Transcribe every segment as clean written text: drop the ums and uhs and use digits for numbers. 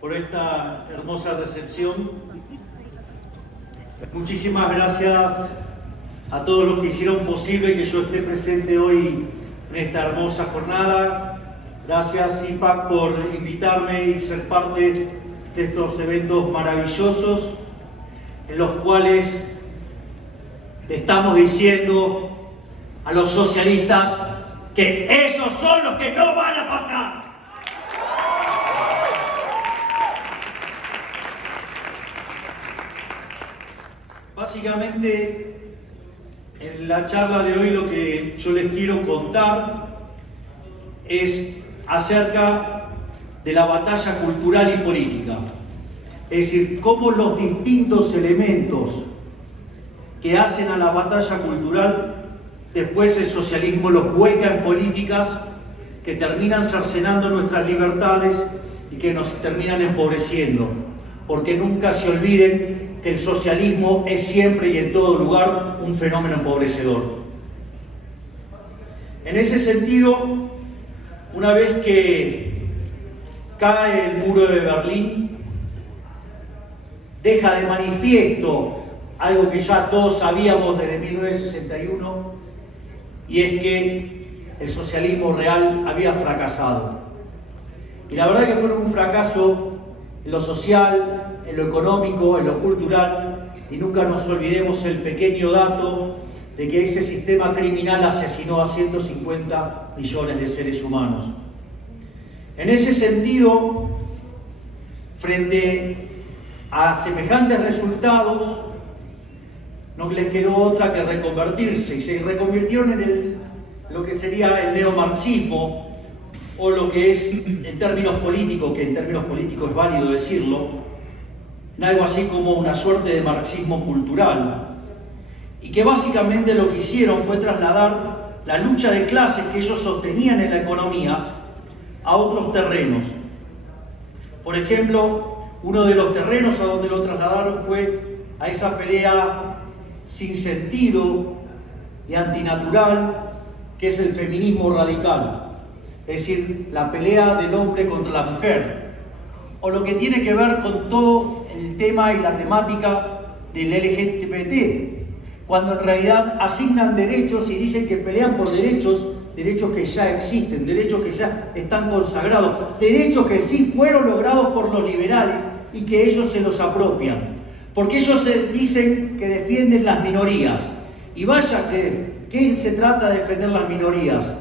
por esta hermosa recepción. Muchísimas gracias a todos los que hicieron posible que yo esté presente hoy en esta hermosa jornada. Gracias, IPAC, por invitarme y ser parte de estos eventos maravillosos en los cuales estamos diciendo a los socialistas que ellos son los que no van a pasar. Básicamente, en la charla de hoy lo que yo les quiero contar es acerca de la batalla cultural y política. Es decir, cómo los distintos elementos que hacen a la batalla cultural, después el socialismo los vuelca en políticas que terminan cercenando nuestras libertades y que nos terminan empobreciendo. Porque nunca se olviden que el socialismo es siempre y en todo lugar un fenómeno empobrecedor. En ese sentido, una vez que cae el muro de Berlín, deja de manifiesto algo que ya todos sabíamos desde 1961, y es que el socialismo real había fracasado. Y la verdad que fue un fracaso en lo social, en lo económico, en lo cultural, y nunca nos olvidemos el pequeño dato de que ese sistema criminal asesinó a 150 millones de seres humanos. En ese sentido, frente a semejantes resultados, no les quedó otra que reconvertirse, y se reconvirtieron en lo que sería el neomarxismo, o lo que es, en términos políticos, que en términos políticos es válido decirlo, en algo así como una suerte de marxismo cultural, y que básicamente lo que hicieron fue trasladar la lucha de clases que ellos sostenían en la economía a otros terrenos. Por ejemplo, uno de los terrenos a donde lo trasladaron fue a esa pelea sin sentido y antinatural que es el feminismo radical. Es decir, la pelea del hombre contra la mujer, o lo que tiene que ver con todo el tema y la temática del LGBT, cuando en realidad asignan derechos y dicen que pelean por derechos que ya existen, derechos que ya están consagrados, derechos que sí fueron logrados por los liberales y que ellos se los apropian, porque ellos dicen que defienden las minorías, y vaya que se trata de defender las minorías,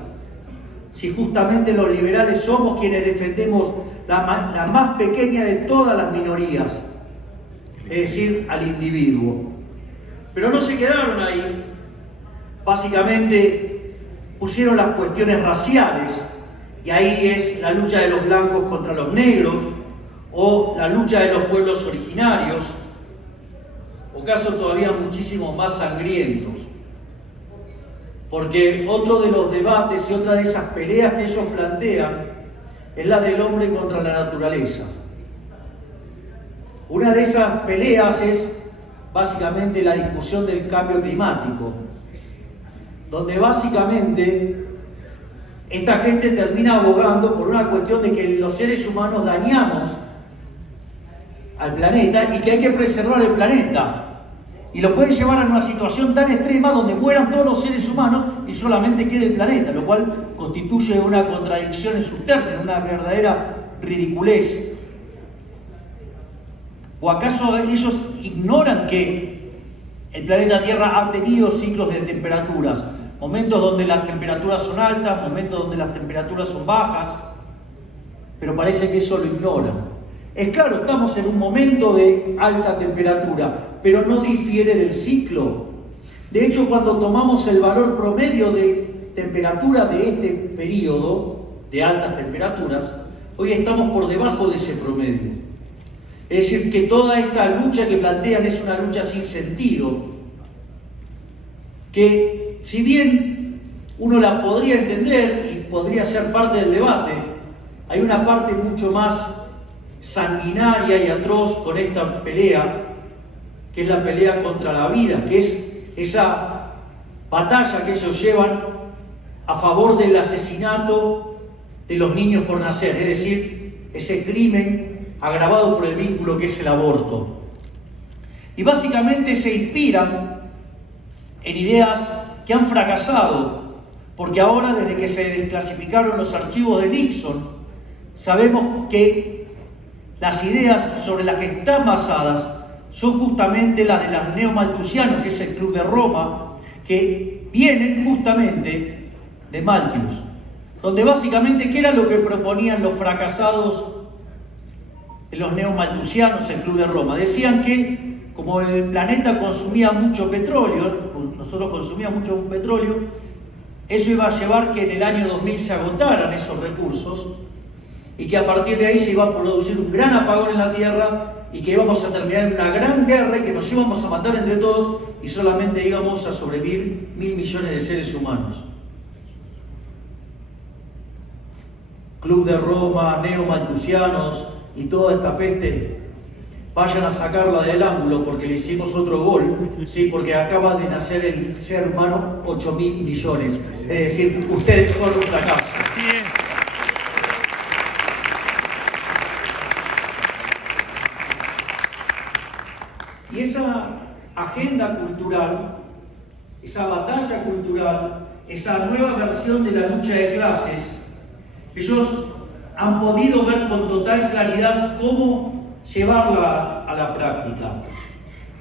si justamente los liberales somos quienes defendemos la más pequeña de todas las minorías, es decir, al individuo. Pero no se quedaron ahí. Básicamente pusieron las cuestiones raciales, y ahí es la lucha de los blancos contra los negros, o la lucha de los pueblos originarios, o casos todavía muchísimo más sangrientos. Porque otro de los debates y otra de esas peleas que ellos plantean es la del hombre contra la naturaleza. Una de esas peleas es básicamente la discusión del cambio climático, donde básicamente esta gente termina abogando por una cuestión de que los seres humanos dañamos al planeta y que hay que preservar el planeta. Y lo pueden llevar a una situación tan extrema donde mueran todos los seres humanos y solamente quede el planeta, lo cual constituye una contradicción en sus términos, una verdadera ridiculez. ¿O acaso ellos ignoran que el planeta Tierra ha tenido ciclos de temperaturas? Momentos donde las temperaturas son altas, momentos donde las temperaturas son bajas, pero parece que eso lo ignoran. Es claro, estamos en un momento de alta temperatura, pero no difiere del ciclo. De hecho, cuando tomamos el valor promedio de temperatura de este periodo de altas temperaturas, hoy estamos por debajo de ese promedio. Es decir, que toda esta lucha que plantean es una lucha sin sentido, que si bien uno la podría entender y podría ser parte del debate, hay una parte mucho más sanguinaria y atroz con esta pelea, que es la pelea contra la vida, que es esa batalla que ellos llevan a favor del asesinato de los niños por nacer, es decir, ese crimen agravado por el vínculo que es el aborto. Y básicamente se inspiran en ideas que han fracasado, porque ahora, desde que se desclasificaron los archivos de Nixon, sabemos que las ideas sobre las que están basadas son justamente las de los neomalthusianos, que es el Club de Roma, que vienen justamente de Malthus, donde básicamente, ¿qué era lo que proponían los fracasados de los neomalthusianos, el Club de Roma? Decían que como el planeta consumía mucho petróleo, nosotros consumíamos mucho petróleo, eso iba a llevar que en el año 2000 se agotaran esos recursos y que a partir de ahí se iba a producir un gran apagón en la Tierra y que íbamos a terminar en una gran guerra y que nos íbamos a matar entre todos y solamente íbamos a sobrevivir 1.000 millones de seres humanos. Club de Roma, neomalthusianos y toda esta peste, vayan a sacarla del ángulo porque le hicimos otro gol, sí, porque acaba de nacer el ser humano 8.000 millones. Es decir, ustedes son un fracaso. Así es. Y esa agenda cultural, esa batalla cultural, esa nueva versión de la lucha de clases, ellos han podido ver con total claridad cómo llevarla a la práctica.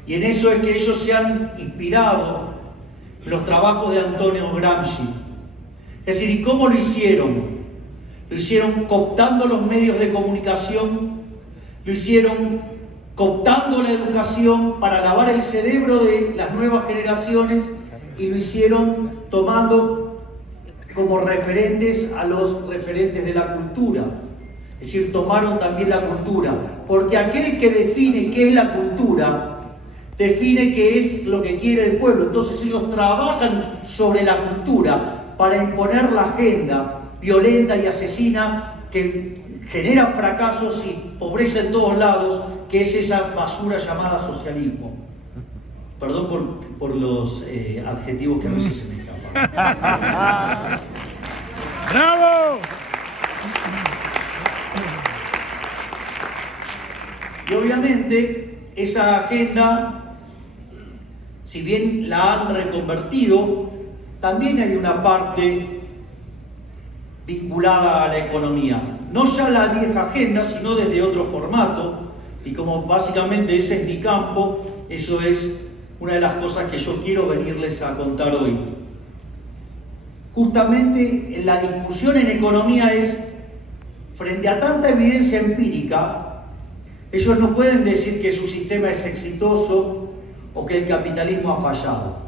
Y en eso es que ellos se han inspirado en los trabajos de Antonio Gramsci. Es decir, ¿y cómo lo hicieron? Lo hicieron cooptando los medios de comunicación, lo hicieron cooptando la educación para lavar el cerebro de las nuevas generaciones y lo hicieron tomando como referentes a los referentes de la cultura. Es decir, tomaron también la cultura, porque aquel que define qué es la cultura, define qué es lo que quiere el pueblo. Entonces ellos trabajan sobre la cultura para imponer la agenda violenta y asesina que genera fracasos y pobreza en todos lados, que es esa basura llamada socialismo. Perdón por los adjetivos que a veces se me escapan. ¡Bravo! Y obviamente esa agenda, si bien la han reconvertido, también hay una parte vinculada a la economía. No ya la vieja agenda, sino desde otro formato. Y como básicamente ese es mi campo, eso es una de las cosas que yo quiero venirles a contar hoy. Justamente la discusión en economía es, frente a tanta evidencia empírica, ellos no pueden decir que su sistema es exitoso o que el capitalismo ha fallado.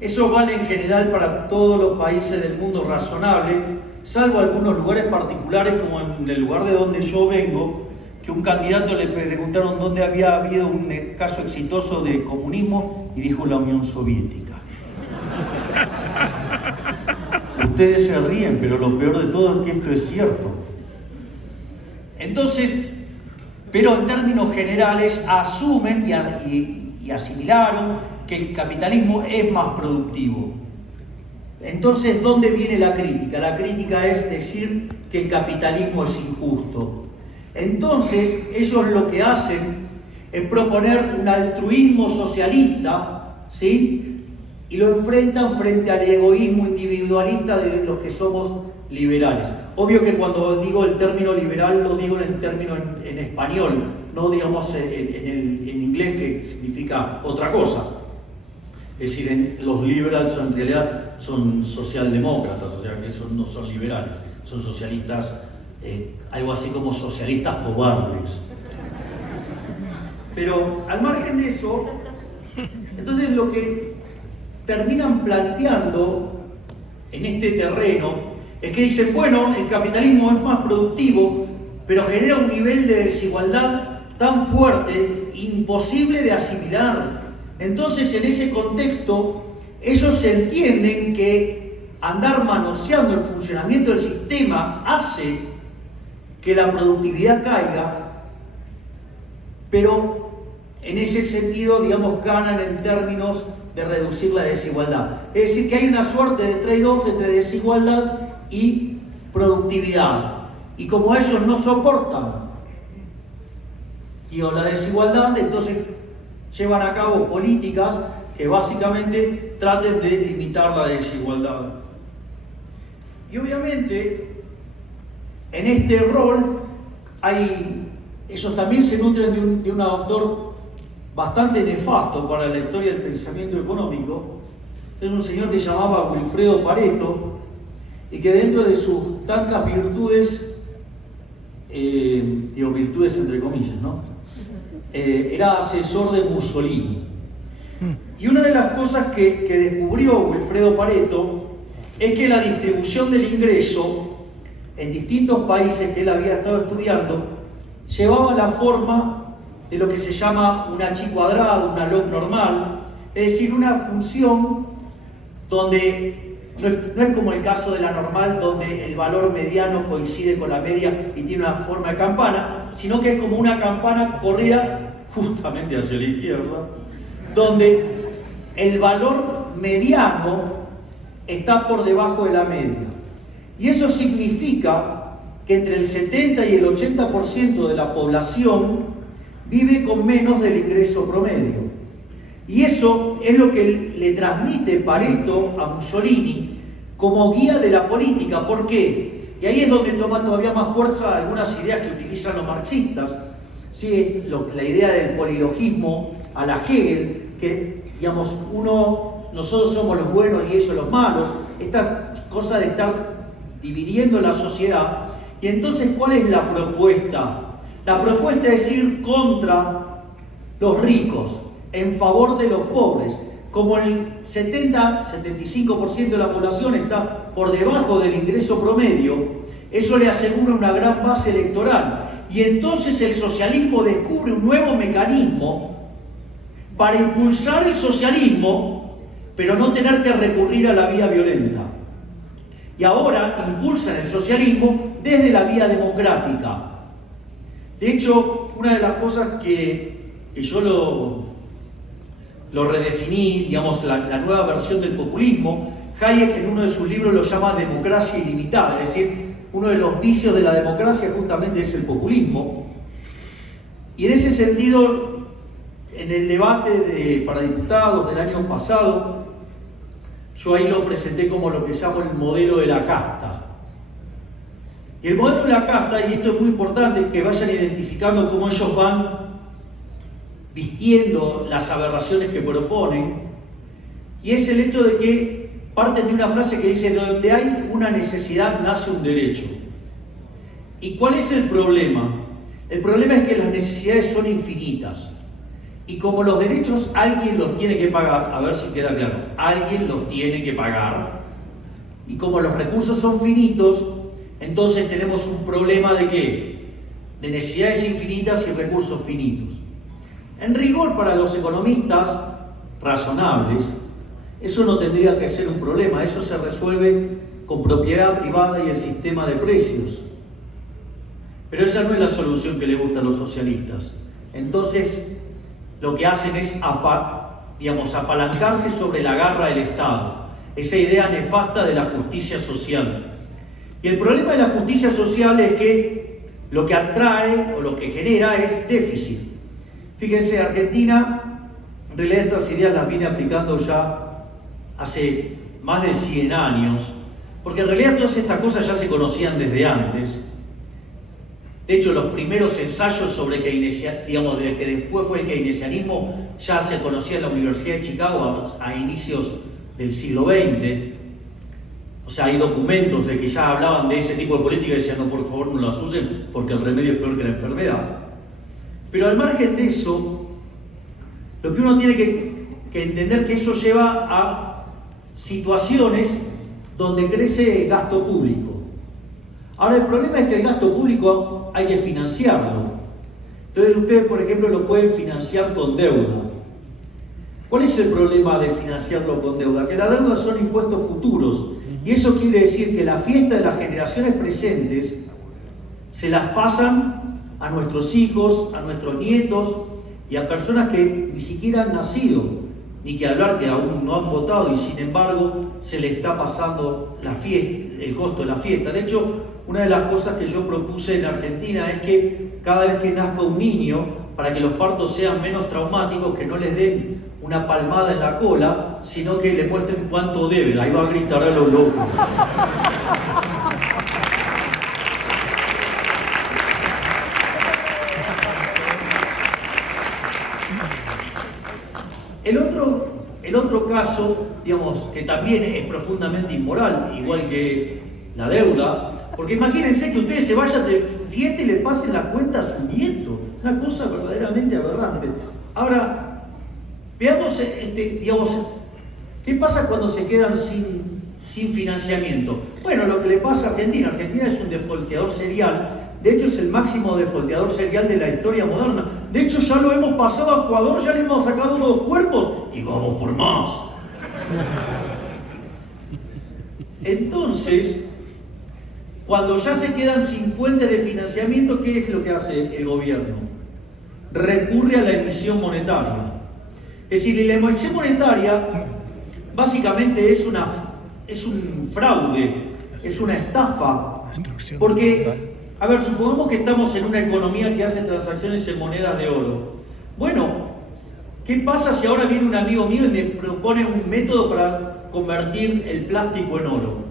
Eso vale en general para todos los países del mundo razonable, salvo algunos lugares particulares, como en el lugar de donde yo vengo, que un candidato le preguntaron dónde había habido un caso exitoso de comunismo y dijo la Unión Soviética. Ustedes se ríen, pero lo peor de todo es que esto es cierto. Entonces, pero en términos generales asumen y asimilaron que el capitalismo es más productivo. Entonces, ¿dónde viene la crítica? La crítica es decir que el capitalismo es injusto. Entonces, ellos lo que hacen es proponer un altruismo socialista, ¿sí? Y lo enfrentan frente al egoísmo individualista de los que somos liberales. Obvio que cuando digo el término liberal lo digo en término en español, no digamos en inglés, que significa otra cosa. Es decir, los liberals en realidad son socialdemócratas, o sea que no son liberales, son socialistas, algo así como socialistas cobardes. Pero al margen de eso, entonces lo que terminan planteando en este terreno es que dicen, bueno, el capitalismo es más productivo, pero genera un nivel de desigualdad tan fuerte, imposible de asimilar. Entonces, en ese contexto, ellos entienden que andar manoseando el funcionamiento del sistema hace que la productividad caiga, pero en ese sentido, digamos, ganan en términos de reducir la desigualdad. Es decir, que hay una suerte de trade-off entre desigualdad y productividad. Y como ellos no soportan o la desigualdad, entonces llevan a cabo políticas que básicamente traten de limitar la desigualdad. Y obviamente, en este rol, ellos también se nutren de un autor bastante nefasto para la historia del pensamiento económico. Es un señor que se llamaba Wilfredo Pareto, y que dentro de sus tantas virtudes, digo virtudes entre comillas, ¿no? Era asesor de Mussolini. Y una de las cosas que descubrió Wilfredo Pareto es que la distribución del ingreso en distintos países que él había estado estudiando llevaba la forma de lo que se llama una chi cuadrada, una log normal, es decir, una función donde no es como el caso de la normal, donde el valor mediano coincide con la media y tiene una forma de campana, sino que es como una campana corrida justamente hacia la izquierda, donde el valor mediano está por debajo de la media. Y eso significa que entre el 70 y el 80% de la población vive con menos del ingreso promedio. Y eso es lo que le transmite Pareto a Mussolini como guía de la política. ¿Por qué? Y ahí es donde toma todavía más fuerza algunas ideas que utilizan los marxistas. ¿Sí? La idea del polilogismo a la Hegel, que digamos, nosotros somos los buenos y ellos los malos, esta cosa de estar dividiendo la sociedad. Y entonces, ¿cuál es la propuesta? La propuesta es ir contra los ricos, en favor de los pobres. Como el 70-75% de la población está por debajo del ingreso promedio, eso le asegura una gran base electoral. Y entonces el socialismo descubre un nuevo mecanismo para impulsar el socialismo, pero no tener que recurrir a la vía violenta. Y ahora impulsan el socialismo desde la vía democrática. De hecho, una de las cosas que yo lo redefiní, digamos, la nueva versión del populismo, Hayek en uno de sus libros lo llama democracia ilimitada, es decir, uno de los vicios de la democracia justamente es el populismo. Y en ese sentido, en el debate para diputados del año pasado, yo ahí lo presenté como lo que llamo el modelo de la casta. Y el modelo de la casta, y esto es muy importante, que vayan identificando cómo ellos van vistiendo las aberraciones que proponen, y es el hecho de que parten de una frase que dice: donde hay una necesidad nace un derecho. ¿Y cuál es el problema? El problema es que las necesidades son infinitas, y como los derechos alguien los tiene que pagar, a ver si queda claro, alguien los tiene que pagar, y como los recursos son finitos, entonces tenemos un problema de ¿qué? De necesidades infinitas y recursos finitos. En rigor, para los economistas razonables, eso no tendría que ser un problema, eso se resuelve con propiedad privada y el sistema de precios. Pero esa no es la solución que le gusta a los socialistas. Entonces, lo que hacen es apalancarse sobre la garra del Estado, esa idea nefasta de la justicia social. Y el problema de la justicia social es que lo que atrae o lo que genera es déficit. Fíjense, Argentina, en realidad estas ideas las viene aplicando ya hace más de 100 años, porque en realidad todas estas cosas ya se conocían desde antes. De hecho, los primeros ensayos sobre keynesianismo, de que después fue el keynesianismo, ya se conocía en la Universidad de Chicago a inicios del siglo XX. O sea, hay documentos de que ya hablaban de ese tipo de política y decían: no, por favor, no las usen porque el remedio es peor que la enfermedad. Pero al margen de eso, lo que uno tiene que entender que eso lleva a situaciones donde crece el gasto público. Ahora, el problema es que el gasto público hay que financiarlo. Entonces ustedes, por ejemplo, lo pueden financiar con deuda. ¿Cuál es el problema de financiarlo con deuda? Que las deudas son impuestos futuros. Y eso quiere decir que la fiesta de las generaciones presentes se las pasan a nuestros hijos, a nuestros nietos y a personas que ni siquiera han nacido, ni que hablar que aún no han votado, y sin embargo se le está pasando la fiesta, el costo de la fiesta. De hecho, una de las cosas que yo propuse en Argentina es que cada vez que nazca un niño para que los partos sean menos traumáticos, que no les den una palmada en la cola, sino que le muestren cuánto deben. Ahí va a gritar a lo loco. El otro caso, digamos, que también es profundamente inmoral, igual que la deuda, porque imagínense que ustedes se vayan de fiesta y le pasen la cuenta a su nieto, una cosa verdaderamente aberrante. Ahora, veamos, digamos, ¿qué pasa cuando se quedan sin financiamiento? Bueno, lo que le pasa a Argentina. Argentina es un defolteador serial. De hecho, es el máximo defolteador serial de la historia moderna. De hecho, ya lo hemos pasado a Ecuador, ya le hemos sacado 2 cuerpos y vamos por más. Entonces, cuando ya se quedan sin fuente de financiamiento, ¿qué es lo que hace el gobierno? Recurre a la emisión monetaria. Es decir, la emisión monetaria básicamente es un fraude, es una estafa. Porque, a ver, supongamos que estamos en una economía que hace transacciones en monedas de oro. Bueno, ¿qué pasa si ahora viene un amigo mío y me propone un método para convertir el plástico en oro?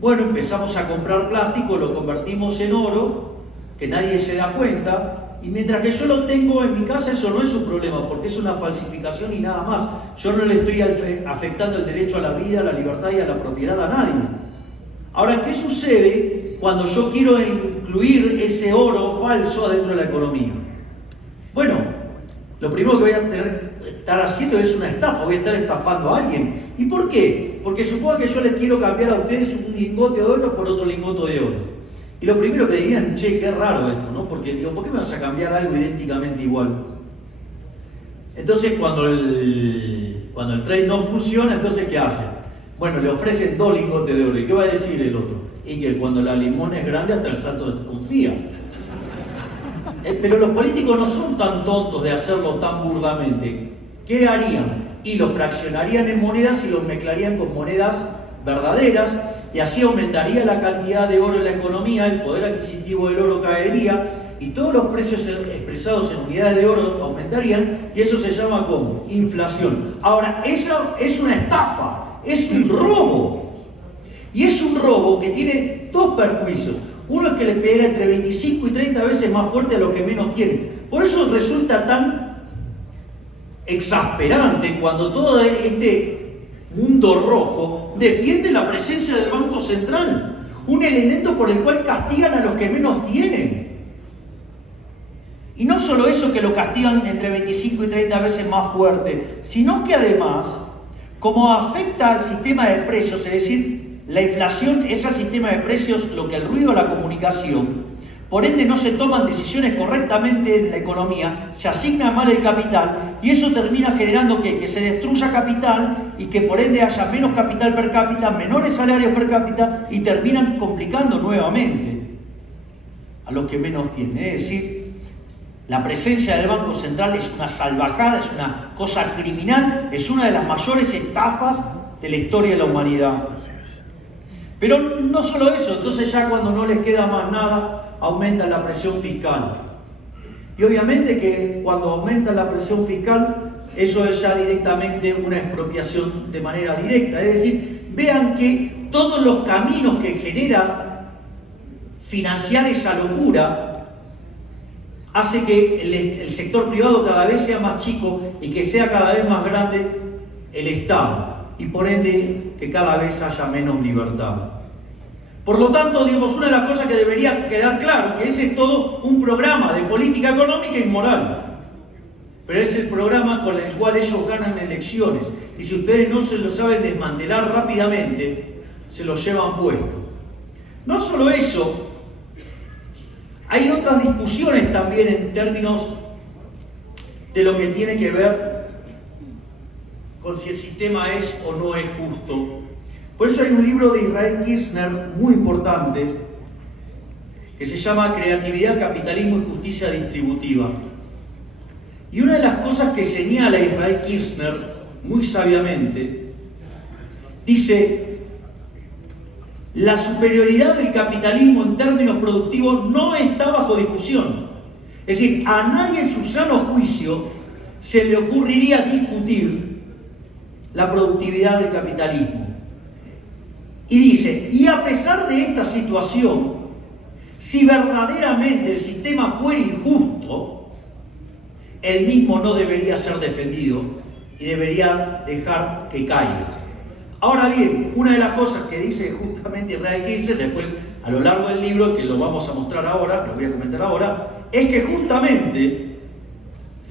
Bueno, empezamos a comprar plástico, lo convertimos en oro, que nadie se da cuenta, y mientras que yo lo tengo en mi casa, eso no es un problema, porque es una falsificación y nada más. Yo no le estoy afectando el derecho a la vida, a la libertad y a la propiedad a nadie. Ahora, ¿qué sucede cuando yo quiero incluir ese oro falso adentro de la economía? Bueno, lo primero que voy a estar haciendo es una estafa, voy a estar estafando a alguien. ¿Y por qué? Porque supongo que yo les quiero cambiar a ustedes un lingote de oro por otro lingote de oro. Y lo primero que dirían, che, qué raro esto, ¿no? Porque digo, ¿por qué me vas a cambiar algo idénticamente igual? Entonces, cuando el trade no funciona, entonces, ¿qué hacen? Bueno, le ofrecen 2 lingotes de oro. ¿Y qué va a decir el otro? Y que cuando la limón es grande, hasta el santo desconfía. Pero los políticos no son tan tontos de hacerlo tan burdamente. ¿Qué harían? Y lo fraccionarían en monedas y lo mezclarían con monedas verdaderas, y así aumentaría la cantidad de oro en la economía, el poder adquisitivo del oro caería, y todos los precios expresados en unidades de oro aumentarían, y eso se llama como inflación. Ahora, eso es una estafa, es un robo. Y es un robo que tiene 2 perjuicios. Uno es que le pega entre 25 y 30 veces más fuerte a los que menos tienen. Por eso resulta tan exasperante cuando todo este mundo rojo defiende la presencia del Banco Central, un elemento por el cual castigan a los que menos tienen. Y no solo eso, que lo castigan entre 25 y 30 veces más fuerte, sino que además, como afecta al sistema de precios, es decir, la inflación es al sistema de precios lo que el ruido a la comunicación, por ende no se toman decisiones correctamente en la economía, se asigna mal el capital y eso termina generando que se destruya capital y que por ende haya menos capital per cápita, menores salarios per cápita y terminan complicando nuevamente a los que menos tienen. Es decir, la presencia del Banco Central es una salvajada, es una cosa criminal, es una de las mayores estafas de la historia de la humanidad. Pero no solo eso, entonces ya cuando no les queda más nada, aumenta la presión fiscal. Y obviamente que cuando aumenta la presión fiscal, eso es ya directamente una expropiación de manera directa. Es decir, vean que todos los caminos que genera financiar esa locura hace que el sector privado cada vez sea más chico y que sea cada vez más grande el Estado. Y por ende que cada vez haya menos libertad. Por lo tanto, digamos, una de las cosas que debería quedar claro, que ese es todo un programa de política económica y moral. Pero es el programa con el cual ellos ganan elecciones. Y si ustedes no se lo saben desmantelar rápidamente, se lo llevan puesto. No solo eso, hay otras discusiones también en términos de lo que tiene que ver con si el sistema es o no es justo. Por eso hay un libro de Israel Kirzner muy importante que se llama Creatividad, Capitalismo y Justicia Distributiva. Y una de las cosas que señala Israel Kirzner muy sabiamente, dice: la superioridad del capitalismo en términos productivos no está bajo discusión. Es Es decir, a nadie en su sano juicio se le ocurriría discutir la productividad del capitalismo. Y dice, y a pesar de esta situación, si verdaderamente el sistema fuera injusto, el mismo no debería ser defendido y debería dejar que caiga. Ahora bien, una de las cosas que dice justamente Israel Kinsler, después a lo largo del libro, que lo vamos a mostrar ahora, lo voy a comentar ahora, es que justamente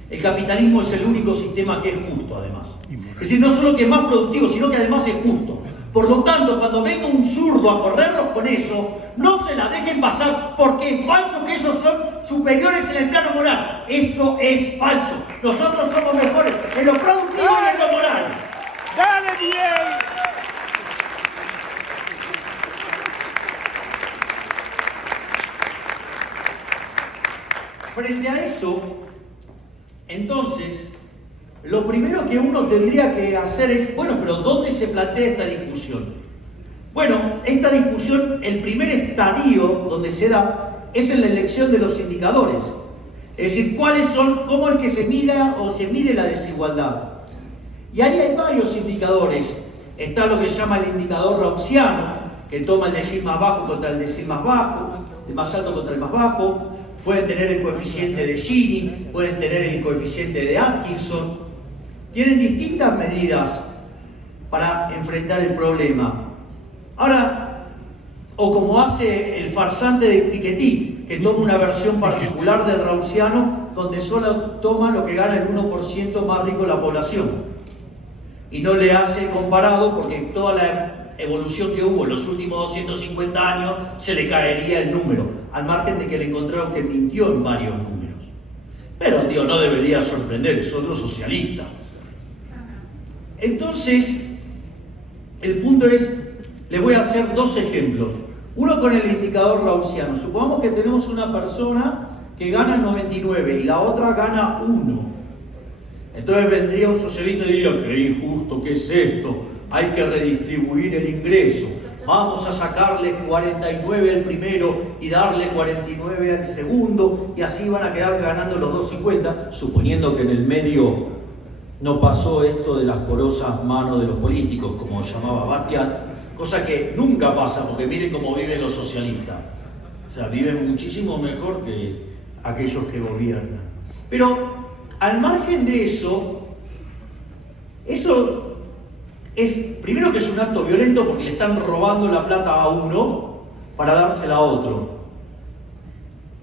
el capitalismo es el único sistema que es justo, además. Es decir, no solo que es más productivo, sino que además es justo. Por lo tanto, cuando venga un zurdo a correrlos con eso, no se la dejen pasar, porque es falso que ellos son superiores en el plano moral. Eso es falso. Nosotros somos mejores en lo productivo y en lo moral. ¡Dale, bien! Frente a eso, entonces, lo primero que uno tendría que hacer es, bueno, pero ¿dónde se plantea esta discusión? Bueno, esta discusión, el primer estadio donde se da es en la elección de los indicadores. Es decir, ¿cuáles son, cómo es que se mira o se mide la desigualdad? Y ahí hay varios indicadores. Está lo que se llama el indicador Raussiano, que toma el decil más bajo contra el decil más bajo, el más alto contra el más bajo. Pueden tener el coeficiente de Gini, pueden tener el coeficiente de Atkinson. Tienen distintas medidas para enfrentar el problema. Ahora, o como hace el farsante de Piketty, que toma una versión particular del Raussiano, donde solo toma lo que gana el 1% más rico de la población. Y no le hace comparado, porque toda la evolución que hubo en los últimos 250 años se le caería el número, al margen de que le encontraron que mintió en varios números. Pero, tío, no debería sorprender, es otro socialista. Entonces, el punto es, les voy a hacer dos ejemplos. Uno con el indicador Raussiano. Supongamos que tenemos una persona que gana 99 y la otra gana 1. Entonces vendría un socialista y diría, qué injusto, ¿qué es esto? Hay que redistribuir el ingreso. Vamos a sacarle 49 al primero y darle 49 al segundo, y así van a quedar ganando los 250, suponiendo que en el medio no pasó esto de las porosas manos de los políticos, como llamaba Bastiat, cosa que nunca pasa, porque miren cómo viven los socialistas. O sea, viven muchísimo mejor que aquellos que gobiernan. Pero al margen de eso es, primero que es un acto violento porque le están robando la plata a uno para dársela a otro.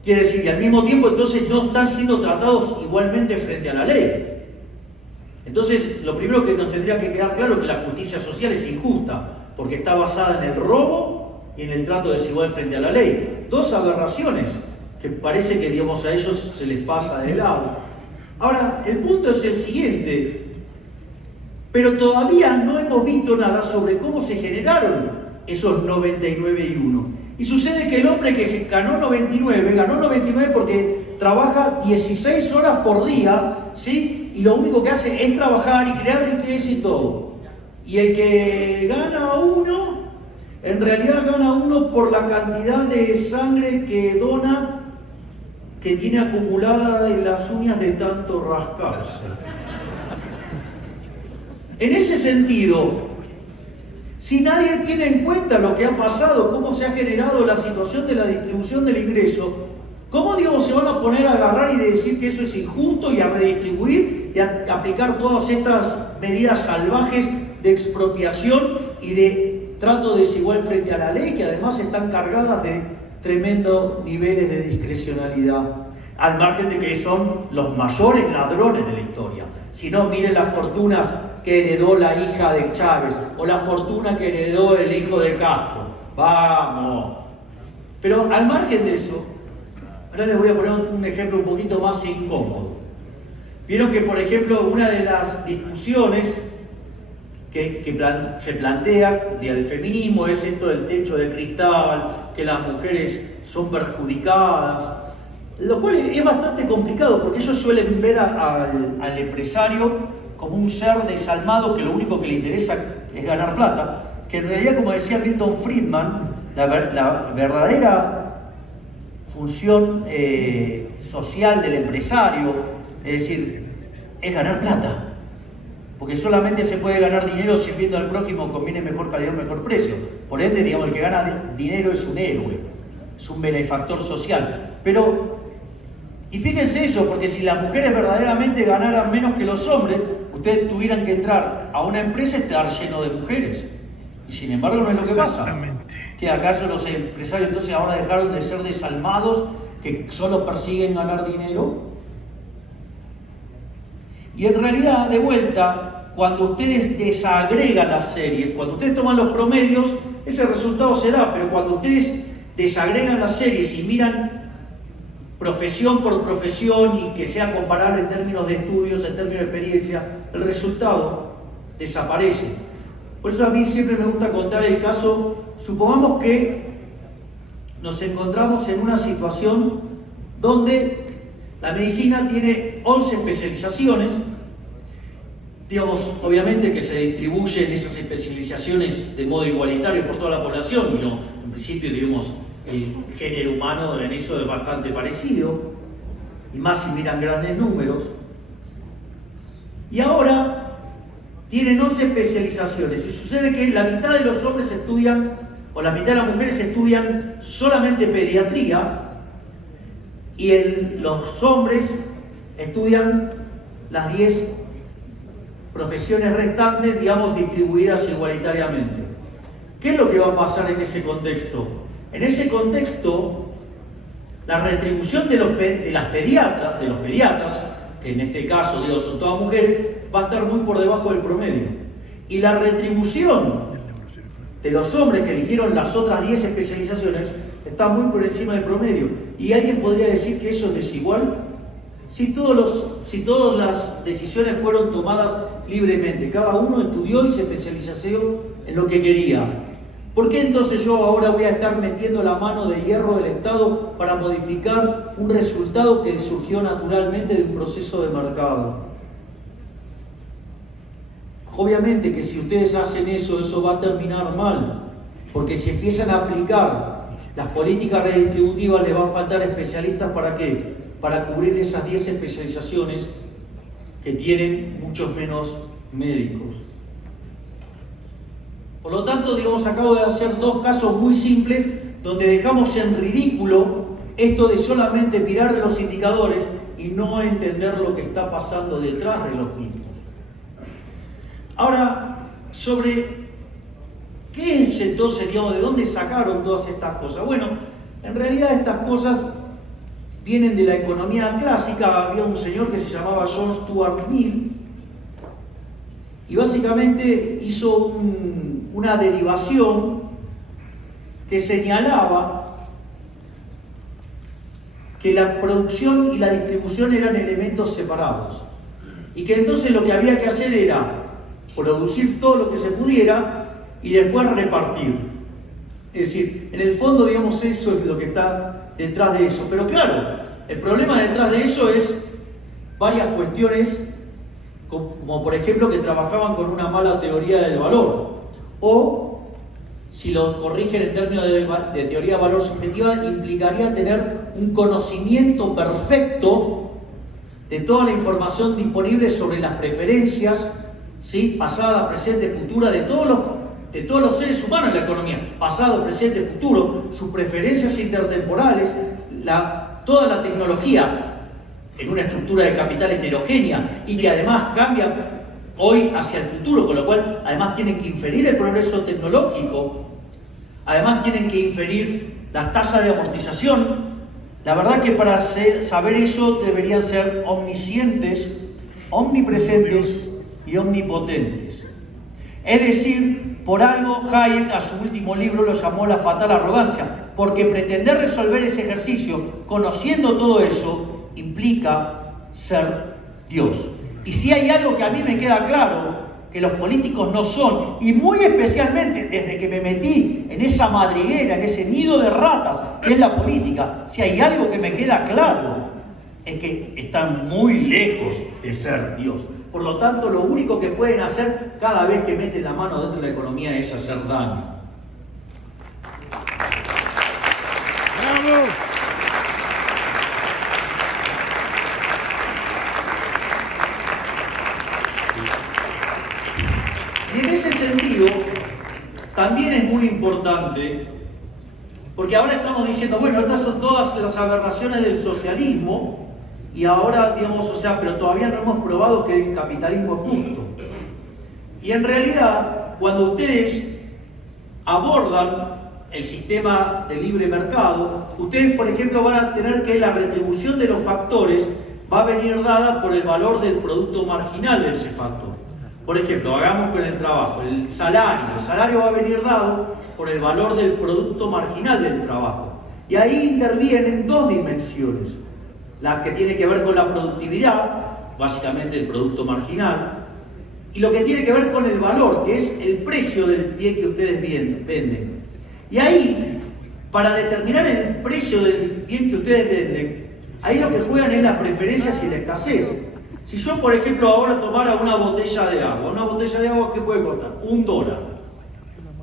Quiere decir que al mismo tiempo entonces no están siendo tratados igualmente frente a la ley. Entonces lo primero que nos tendría que quedar claro es que la justicia social es injusta, porque está basada en el robo y en el trato desigual frente a la ley. Dos aberraciones que parece que, digamos, a ellos se les pasa de lado. Ahora, el punto es el siguiente, pero todavía no hemos visto nada sobre cómo se generaron esos 99 y 1. Y sucede que el hombre que ganó 99 porque trabaja 16 horas por día, ¿sí? Y lo único que hace es trabajar y crear riqueza y todo. Y el que gana 1, en realidad gana 1 por la cantidad de sangre que dona, que tiene acumulada en las uñas de tanto rascarse. En ese sentido, si nadie tiene en cuenta lo que ha pasado, cómo se ha generado la situación de la distribución del ingreso, ¿cómo, digamos, se van a poner a agarrar y decir que eso es injusto y a redistribuir y a aplicar todas estas medidas salvajes de expropiación y de trato desigual frente a la ley, que además están cargadas de tremendos niveles de discrecionalidad, al margen de que son los mayores ladrones de la historia? Si no, miren las fortunas que heredó la hija de Chávez o la fortuna que heredó el hijo de Castro. Vamos. Pero al margen de eso, ahora les voy a poner un ejemplo un poquito más incómodo. Vieron que, por ejemplo, una de las discusiones que se plantea del feminismo es esto del techo de cristal, que las mujeres son perjudicadas, lo cual es bastante complicado porque ellos suelen ver al empresario como un ser desalmado que lo único que le interesa es ganar plata, que en realidad, como decía Milton Friedman, la verdadera función social del empresario, es decir, es ganar plata. Porque solamente se puede ganar dinero sirviendo al prójimo con bienes mejor calidad, mejor precio. Por ende, digamos, el que gana dinero es un héroe, es un benefactor social. Pero, y fíjense eso, porque si las mujeres verdaderamente ganaran menos que los hombres, ustedes tuvieran que entrar a una empresa y estar lleno de mujeres. Y sin embargo no es lo que pasa. ¿Que acaso los empresarios entonces ahora dejaron de ser desalmados, que solo persiguen ganar dinero? Y en realidad, de vuelta, cuando ustedes desagregan las series, cuando ustedes toman los promedios, ese resultado se da, pero cuando ustedes desagregan las series y miran profesión por profesión y que sea comparable en términos de estudios, en términos de experiencia, el resultado desaparece. Por eso a mí siempre me gusta contar el caso, supongamos que nos encontramos en una situación donde la medicina tiene 11 especializaciones, digamos, obviamente que se distribuyen esas especializaciones de modo igualitario por toda la población, y no, en principio, digamos, el género humano en eso es bastante parecido, y más si miran grandes números. Y ahora tienen 11 especializaciones, y sucede que la mitad de los hombres estudian, o la mitad de las mujeres estudian solamente pediatría, y los hombres estudian las 10 profesiones restantes, digamos, distribuidas igualitariamente. ¿Qué es lo que va a pasar en ese contexto? En ese contexto, la retribución de los pediatras, que en este caso, digo, son todas mujeres, va a estar muy por debajo del promedio. Y la retribución de los hombres que eligieron las otras 10 especializaciones está muy por encima del promedio. ¿Y alguien podría decir que eso es desigual? Si todas las decisiones fueron tomadas libremente, cada uno estudió y se especializó en lo que quería, ¿por qué entonces yo ahora voy a estar metiendo la mano de hierro del Estado para modificar un resultado que surgió naturalmente de un proceso de mercado? Obviamente que si ustedes hacen eso, eso va a terminar mal, porque si empiezan a aplicar las políticas redistributivas les va a faltar especialistas. ¿Para qué? Para cubrir esas 10 especializaciones que tienen muchos menos médicos. Por lo tanto, digamos, acabo de hacer 2 casos muy simples donde dejamos en ridículo esto de solamente mirar los indicadores y no entender lo que está pasando detrás de los mismos. Ahora, sobre ¿qué es entonces, digamos, de dónde sacaron todas estas cosas? Bueno, en realidad estas cosas vienen de la economía clásica. Había un señor que se llamaba John Stuart Mill y básicamente hizo una derivación que señalaba que la producción y la distribución eran elementos separados y que entonces lo que había que hacer era producir todo lo que se pudiera y después repartir. Es decir, en el fondo, digamos, eso es lo que está detrás de eso. Pero claro, el problema detrás de eso es varias cuestiones, como por ejemplo que trabajaban con una mala teoría del valor, o si lo corrigen en términos de teoría de valor subjetiva, implicaría tener un conocimiento perfecto de toda la información disponible sobre las preferencias, ¿sí?, pasada, presente, futura, de todos los seres humanos en la economía, pasado, presente, futuro, sus preferencias intertemporales, toda la tecnología en una estructura de capital heterogénea y que además cambia hoy hacia el futuro, con lo cual además tienen que inferir el progreso tecnológico, además tienen que inferir las tasas de amortización. La verdad que para saber eso deberían ser omniscientes, omnipresentes y omnipotentes. Es decir, por algo Hayek a su último libro lo llamó la fatal arrogancia, porque pretender resolver ese ejercicio conociendo todo eso implica ser Dios. Y si hay algo que a mí me queda claro, que los políticos no son, y muy especialmente desde que me metí en esa madriguera, en ese nido de ratas que es la política, si hay algo que me queda claro, es que están muy lejos de ser Dios. Por lo tanto, lo único que pueden hacer cada vez que meten la mano dentro de la economía es hacer daño. ¡Bravo! también es muy importante, porque ahora estamos diciendo, bueno, estas son todas las aberraciones del socialismo, y ahora, digamos, o sea, pero todavía no hemos probado que el capitalismo es justo. Y en realidad, cuando ustedes abordan el sistema de libre mercado, ustedes, por ejemplo, van a tener que la retribución de los factores va a venir dada por el valor del producto marginal de ese factor. Por ejemplo, hagamos con el trabajo, el salario va a venir dado por el valor del producto marginal del trabajo. Y ahí intervienen dos dimensiones, la que tiene que ver con la productividad, básicamente el producto marginal, y lo que tiene que ver con el valor, que es el precio del bien que ustedes venden. Y ahí, para determinar el precio del bien que ustedes venden, ahí lo que juegan es las preferencias y la escasez. Si yo, por ejemplo, ahora tomara una botella de agua, ¿qué puede costar? $1.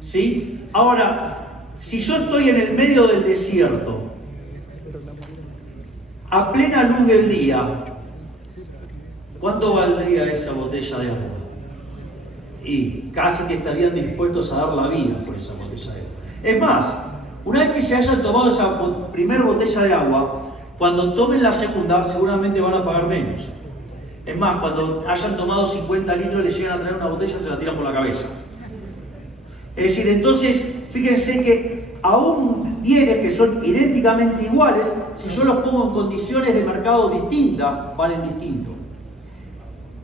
¿Sí? Ahora, si yo estoy en el medio del desierto, a plena luz del día, ¿cuánto valdría esa botella de agua? Y casi que estarían dispuestos a dar la vida por esa botella de agua. Es más, una vez que se hayan tomado esa primera botella de agua, cuando tomen la segunda, seguramente van a pagar menos. Es más, cuando hayan tomado 50 litros, les llegan a traer una botella, se la tiran por la cabeza. Es decir, entonces, fíjense que aún bienes que son idénticamente iguales, si yo los pongo en condiciones de mercado distintas, valen distinto.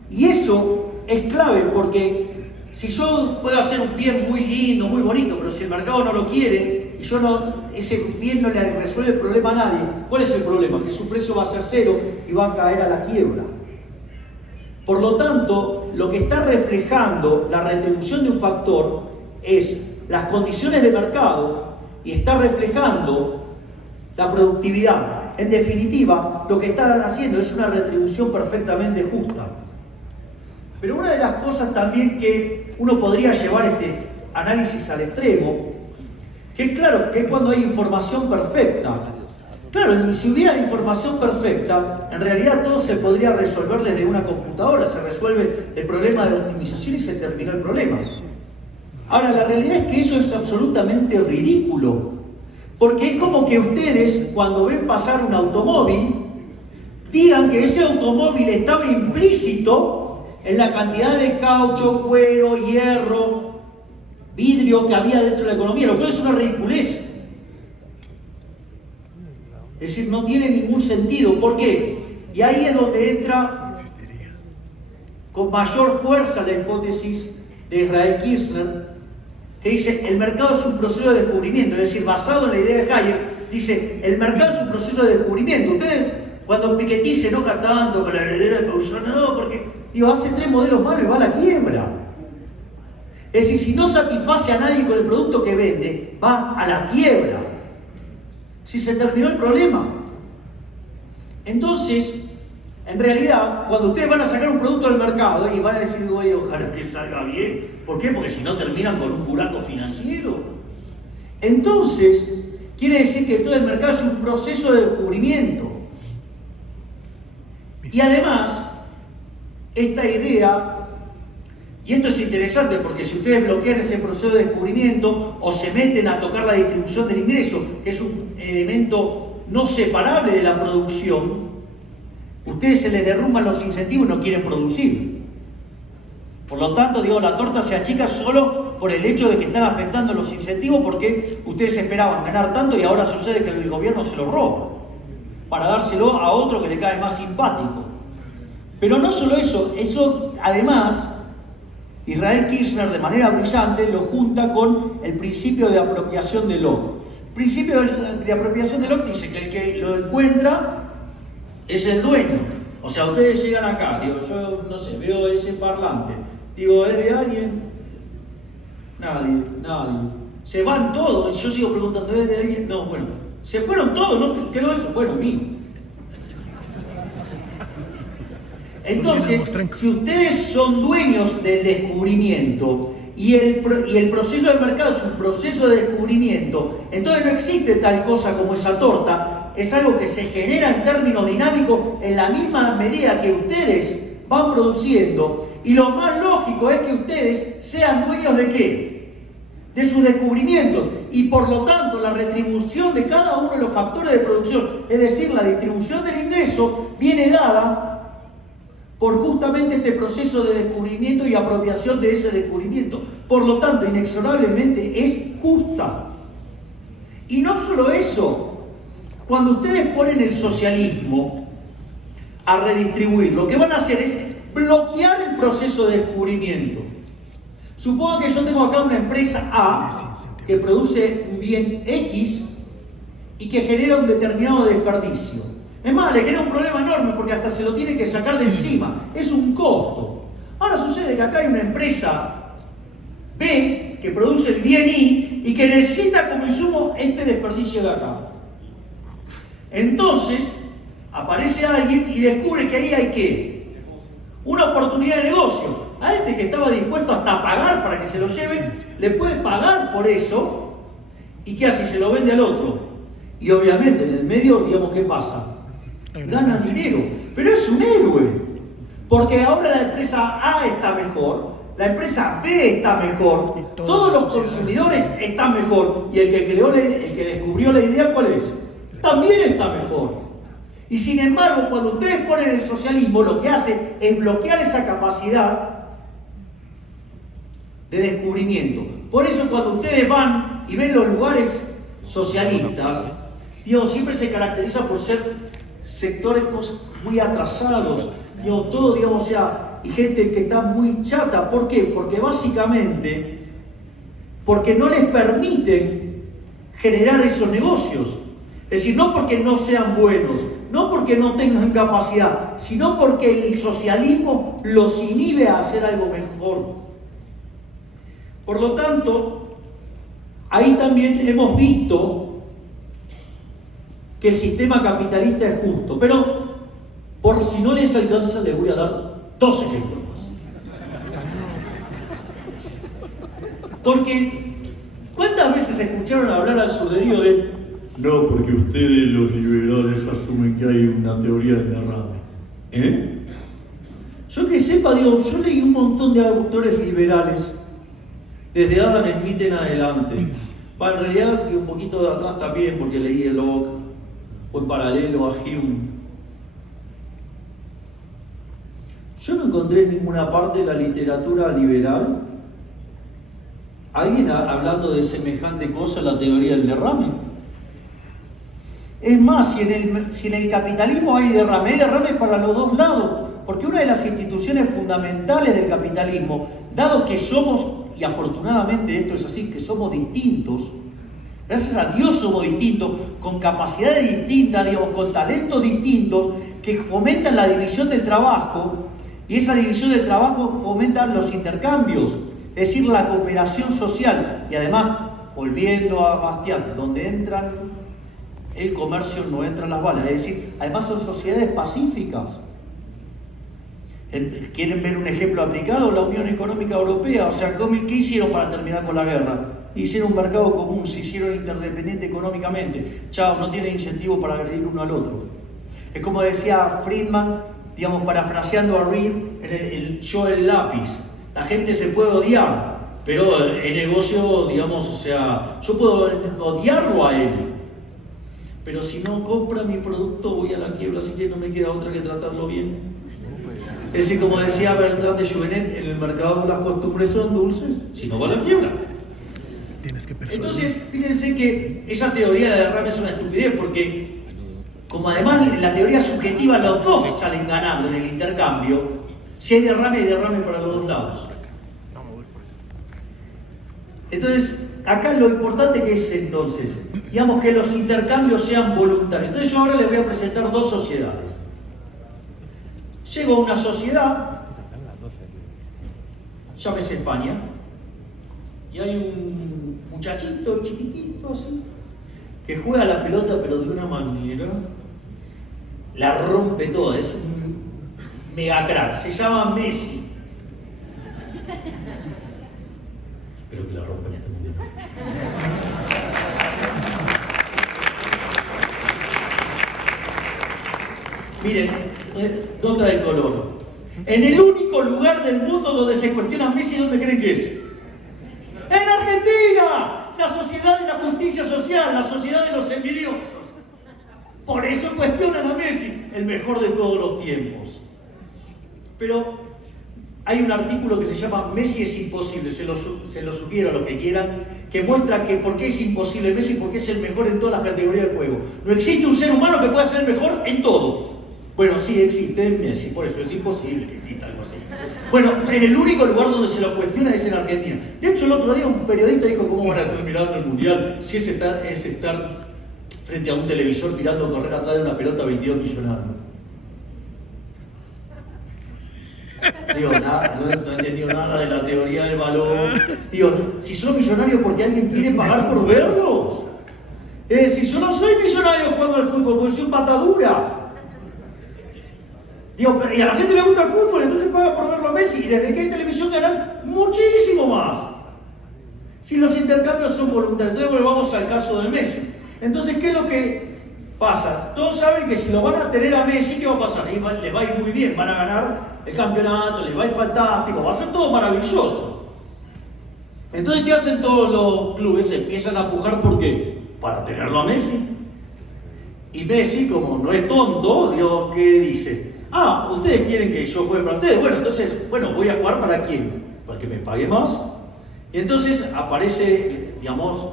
Y eso es clave porque si yo puedo hacer un bien muy lindo, muy bonito, pero si el mercado no lo quiere y ese bien no le resuelve el problema a nadie, ¿cuál es el problema? Que su precio va a ser cero y va a caer a la quiebra. Por lo tanto, lo que está reflejando la retribución de un factor es las condiciones de mercado y está reflejando la productividad. En definitiva, lo que están haciendo es una retribución perfectamente justa. Pero una de las cosas también que uno podría llevar este análisis al extremo, que es claro, que es cuando hay información perfecta. Claro, y si hubiera información perfecta, en realidad todo se podría resolver desde una computadora, se resuelve el problema de la optimización y se termina el problema. Ahora, la realidad es que eso es absolutamente ridículo, porque es como que ustedes, cuando ven pasar un automóvil, digan que ese automóvil estaba implícito en la cantidad de caucho, cuero, hierro, vidrio que había dentro de la economía, lo cual es una ridiculez. Es decir, no tiene ningún sentido. ¿Por qué? Y ahí es donde entra con mayor fuerza la hipótesis de Israel Kirzner, que dice, el mercado es un proceso de descubrimiento, es decir, basado en la idea de Hayek, dice, el mercado es un proceso de descubrimiento. Ustedes, cuando Piketty se enoja tanto con la heredera de Peugeot, no, porque, hace 3 modelos malos y va a la quiebra. Es decir, si no satisface a nadie con el producto que vende, va a la quiebra. Si se terminó el problema. Entonces, en realidad, cuando ustedes van a sacar un producto al mercado y van a decir, oye, ojalá que salga bien. ¿Por qué? Porque si no terminan con un buraco financiero. Entonces, quiere decir que todo el mercado es un proceso de descubrimiento. Y además, esta idea, y esto es interesante porque si ustedes bloquean ese proceso de descubrimiento o se meten a tocar la distribución del ingreso, que es un elemento no separable de la producción, ustedes se les derrumban los incentivos y no quieren producir. Por lo tanto, la torta se achica solo por el hecho de que están afectando los incentivos porque ustedes esperaban ganar tanto y ahora sucede que el gobierno se lo roba para dárselo a otro que le cae más simpático. Pero no solo eso, además, Israel Kirzner de manera brillante lo junta con el principio de apropiación de Locke. El principio de apropiación de Locke dice que el que lo encuentra es el dueño. O sea, ustedes llegan acá, yo no sé, veo ese parlante, ¿es de alguien? Nadie. Se van todos, y yo sigo preguntando, ¿es de alguien? No, bueno, se fueron todos, ¿no? Quedó eso, bueno, mío. Entonces, si ustedes son dueños del descubrimiento y el proceso del mercado es un proceso de descubrimiento, entonces no existe tal cosa como esa torta, es algo que se genera en términos dinámicos en la misma medida que ustedes van produciendo, y lo más lógico es que ustedes sean dueños ¿de qué? de sus descubrimientos y por lo tanto la retribución de cada uno de los factores de producción, es decir, la distribución del ingreso, viene dada por justamente este proceso de descubrimiento y apropiación de ese descubrimiento. Por lo tanto, inexorablemente es justa. Y no solo eso, cuando ustedes ponen el socialismo a redistribuir, lo que van a hacer es bloquear el proceso de descubrimiento. Supongo que yo tengo acá una empresa A que produce un bien X y que genera un determinado desperdicio. Es más, le genera un problema enorme porque hasta se lo tiene que sacar de encima. Es un costo. Ahora sucede que acá hay una empresa B que produce el bien Y y que necesita como insumo este desperdicio de acá. Entonces, aparece alguien y descubre que ahí hay ¿qué? Una oportunidad de negocio. A este que estaba dispuesto hasta a pagar para que se lo lleven, le puede pagar por eso. ¿Y qué hace? Se lo vende al otro. Y obviamente en el medio, digamos, ¿qué pasa? Gana dinero. Pero es un héroe. Porque ahora la empresa A está mejor, la empresa B está mejor, todos los consumidores están mejor. Y el que descubrió la idea, ¿cuál es? También está mejor. Y sin embargo, cuando ustedes ponen el socialismo, lo que hace es bloquear esa capacidad de descubrimiento. Por eso cuando ustedes van y ven los lugares socialistas, digo, siempre se caracteriza por ser sectores muy atrasados, digo, todo, digamos, o sea, y gente que está muy chata. ¿Por qué? Porque básicamente, porque no les permiten generar esos negocios. Es decir, no porque no sean buenos, no porque no tengan capacidad, sino porque el socialismo los inhibe a hacer algo mejor. Por lo tanto, ahí también hemos visto que el sistema capitalista es justo. Pero, por si no les alcanza, les voy a dar 2 ejemplos más. Porque, ¿cuántas veces escucharon hablar al surderío de no, porque ustedes los liberales asumen que hay una teoría del derrame? Yo que sepa, digo, yo leí un montón de autores liberales desde Adam Smith en adelante. En realidad, que un poquito de atrás también, porque leí el Locke, o en paralelo a Hume. Yo no encontré en ninguna parte de la literatura liberal alguien hablando de semejante cosa, la teoría del derrame. Es más, si en el capitalismo hay derrame para los dos lados, porque una de las instituciones fundamentales del capitalismo, dado que somos, y afortunadamente esto es así, que somos distintos, gracias a Dios somos distintos, con capacidades distintas, digamos, con talentos distintos, que fomentan la división del trabajo, y esa división del trabajo fomenta los intercambios, es decir, la cooperación social, y además, volviendo a Bastián, donde entran el comercio no entran las balas, es decir, además son sociedades pacíficas. ¿Quieren ver un ejemplo aplicado? La Unión Económica Europea, o sea, ¿qué hicieron para terminar con la guerra? Hicieron un mercado común, se hicieron interdependientes económicamente. Chao, no tienen incentivo para agredir uno al otro. Es como decía Friedman, digamos, parafraseando a Reed, yo el lápiz. La gente se puede odiar, pero el negocio, digamos, o sea, yo puedo odiarlo a él, pero si no compra mi producto voy a la quiebra, así que no me queda otra que tratarlo bien. Es decir, como decía Bertrand de Juvenet, en el mercado las costumbres son dulces, si no va a la quiebra. Entonces, fíjense que esa teoría de derrame es una estupidez, porque como además la teoría subjetiva, los dos salen ganando en el intercambio, si hay derrame, hay derrame para los dos lados. Entonces, acá lo importante que es entonces, digamos, que los intercambios sean voluntarios. Entonces yo ahora les voy a presentar 2 sociedades. Llego a una sociedad, llámese España, y hay un muchachito chiquitito así, que juega la pelota pero de una manera, la rompe toda, es un mega crack, se llama Messi. Espero que la rompa en este mundial. Miren, nota de color. En el único lugar del mundo donde se cuestiona a Messi, ¿dónde creen que es? En Argentina, la sociedad de la justicia social, la sociedad de los envidiosos. Por eso cuestionan a Messi, el mejor de todos los tiempos. Pero hay un artículo que se llama Messi es imposible, se lo sugiero a los que quieran, que muestra que por qué es imposible Messi, porque es el mejor en todas las categorías del juego. No existe un ser humano que pueda ser el mejor en todo. Bueno, sí existe Messi, por eso es imposible que exista algo así. Bueno, en el único lugar donde se lo cuestiona es en Argentina. De hecho, el otro día un periodista dijo, ¿cómo van a estar mirando el Mundial si es estar frente a un televisor mirando correr atrás de una pelota 22 millonarios? Digo, no he entendido nada de la teoría del balón. Digo, si son millonarios porque alguien quiere pagar por verlos. Es decir, yo no soy millonario jugando al fútbol, porque soy un patadura. Digo, y a la gente le gusta el fútbol, entonces paga por verlo a Messi. Y desde que hay televisión ganan muchísimo más. Si los intercambios son voluntarios. Entonces volvamos al caso de Messi. Entonces, ¿qué es lo que pasa? Todos saben que si lo van a tener a Messi, ¿qué va a pasar? Les va a ir muy bien, van a ganar el campeonato, les va a ir fantástico, va a ser todo maravilloso. Entonces, ¿qué hacen todos los clubes? Empiezan a pujar, ¿por qué? Para tenerlo a Messi. Y Messi, como no es tonto, digo, ¿qué dice? Ah, ustedes quieren que yo juegue para ustedes. Bueno, entonces, ¿voy a jugar para quién? Para que me pague más. Y entonces aparece, digamos,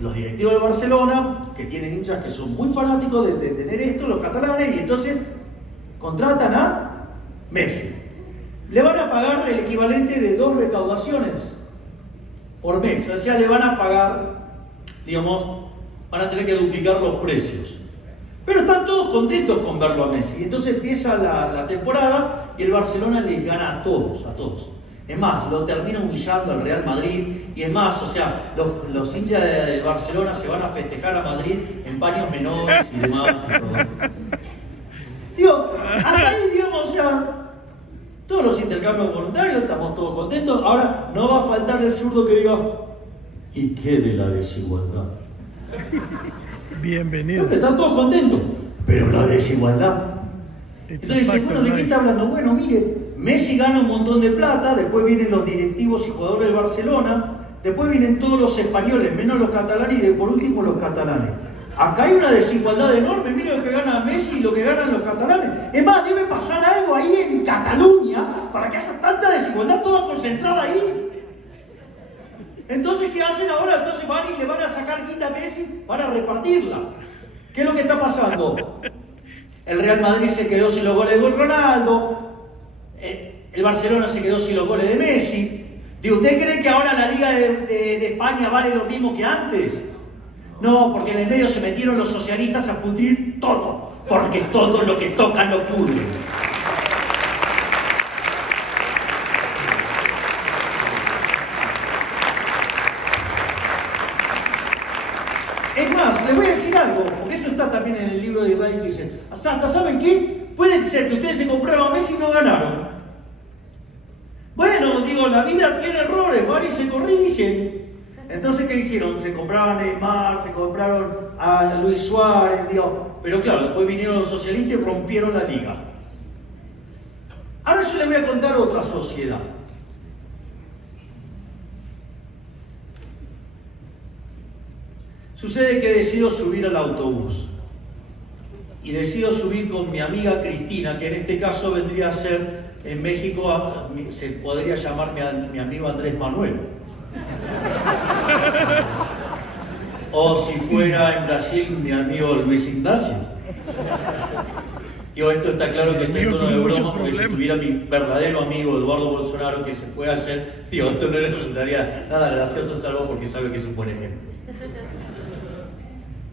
los directivos de Barcelona, que tienen hinchas que son muy fanáticos de tener esto, los catalanes, y entonces contratan a Messi. Le van a pagar el equivalente de 2 recaudaciones por mes. O sea, le van a pagar, digamos, van a tener que duplicar los precios. Pero están todos contentos con verlo a Messi. Entonces empieza la temporada y el Barcelona les gana a todos, a todos. Es más, lo termina humillando al Real Madrid. Y es más, o sea, los hinchas de Barcelona se van a festejar a Madrid en paños menores y demás y todo. Digo, hasta ahí, digamos, o sea, todos los intercambios voluntarios, estamos todos contentos. Ahora, no va a faltar el zurdo que diga, ¿y qué de la desigualdad? Bienvenido. Están todos contentos, pero la desigualdad. Entonces dicen, bueno, ¿de qué está hablando? Bueno, mire, Messi gana un montón de plata, después vienen los directivos y jugadores del Barcelona, después vienen todos los españoles, menos los catalanes, y por último los catalanes. Acá hay una desigualdad enorme, mire lo que gana Messi y lo que ganan los catalanes. Es más, debe pasar algo ahí en Cataluña para que haya tanta desigualdad toda concentrada ahí. Entonces, ¿qué hacen ahora? Entonces van y le van a sacar guita a Messi para repartirla. ¿Qué es lo que está pasando? El Real Madrid se quedó sin los goles de Ronaldo, el Barcelona se quedó sin los goles de Messi. Digo, ¿usted cree que ahora la Liga de España vale lo mismo que antes? No, porque en el medio se metieron los socialistas a pudrir todo, porque todo lo que tocan lo pudren. Es más, les voy a decir algo, porque eso está también en el libro de Israel que dice, hasta ¿saben qué? Puede ser que ustedes se compraron a Messi y no ganaron. Bueno, digo, la vida tiene errores, van y se corrigen. Entonces, ¿qué hicieron? Se compraron a Neymar, se compraron a Luis Suárez, digo, pero claro, después vinieron los socialistas y rompieron la liga. Ahora yo les voy a contar otra sociedad. Sucede que decido subir al autobús y decido subir con mi amiga Cristina, que en este caso vendría a ser en México, se podría llamar mi amigo Andrés Manuel. O si fuera en Brasil, mi amigo Luis Ignacio. Digo, esto está claro que está en tono de broma, porque si tuviera mi verdadero amigo Eduardo Bolsonaro que se fue ayer, digo, esto no le resultaría nada gracioso, salvo porque sabe que es un buen ejemplo.